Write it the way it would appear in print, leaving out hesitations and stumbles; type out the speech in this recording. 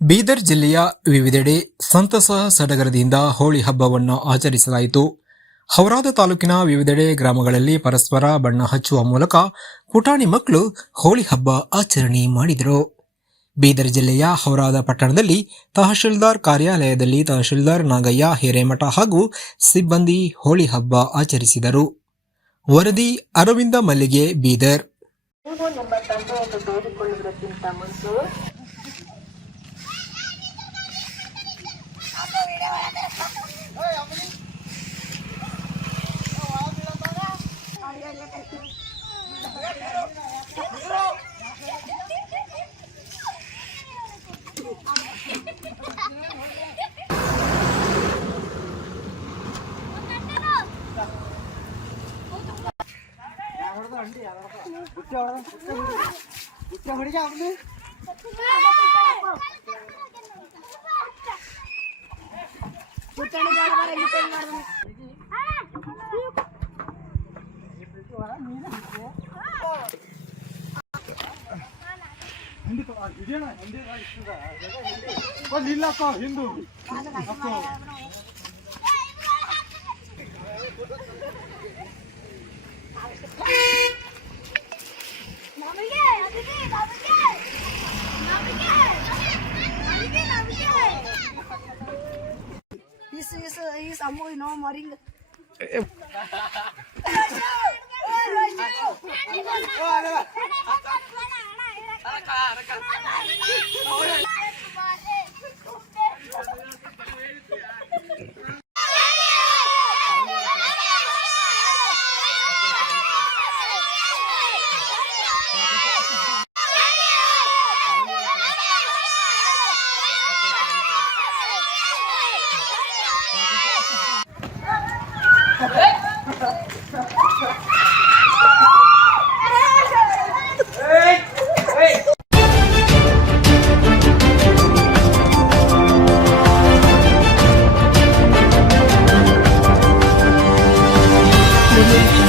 ಬೀದರ್ ಜಿಲ್ಲೆಯ ವಿವಿಧೆಡೆ ಸಂತಸ ಸಡಗರದಿಂದ ಹೋಳಿ ಹಬ್ಬವನ್ನು ಆಚರಿಸಲಾಯಿತು. ಹೌರಾದ ತಾಲೂಕಿನ ವಿವಿಧೆಡೆ ಗ್ರಾಮಗಳಲ್ಲಿ ಪರಸ್ಪರ ಬಣ್ಣ ಹಚ್ಚುವ ಮೂಲಕ ಪುಟಾಣಿ ಮಕ್ಕಳು ಹೋಳಿ ಹಬ್ಬ ಆಚರಣೆ ಮಾಡಿದರು. ಬೀದರ್ ಜಿಲ್ಲೆಯ ಹೌರಾದ ಪಟ್ಟಣದಲ್ಲಿ ತಹಶೀಲ್ದಾರ್ ಕಾರ್ಯಾಲಯದಲ್ಲಿ ತಹಶೀಲ್ದಾರ್ ನಾಗಯ್ಯ ಹಿರೇಮಠ ಹಾಗೂ ಸಿಬ್ಬಂದಿ ಹೋಳಿ ಹಬ್ಬ ಆಚರಿಸಿದರು. ವರದಿ ಅರವಿಂದ ಮಲ್ಲಿಗೆ, Bidar. Hindu Is amoy no maring. Thank you.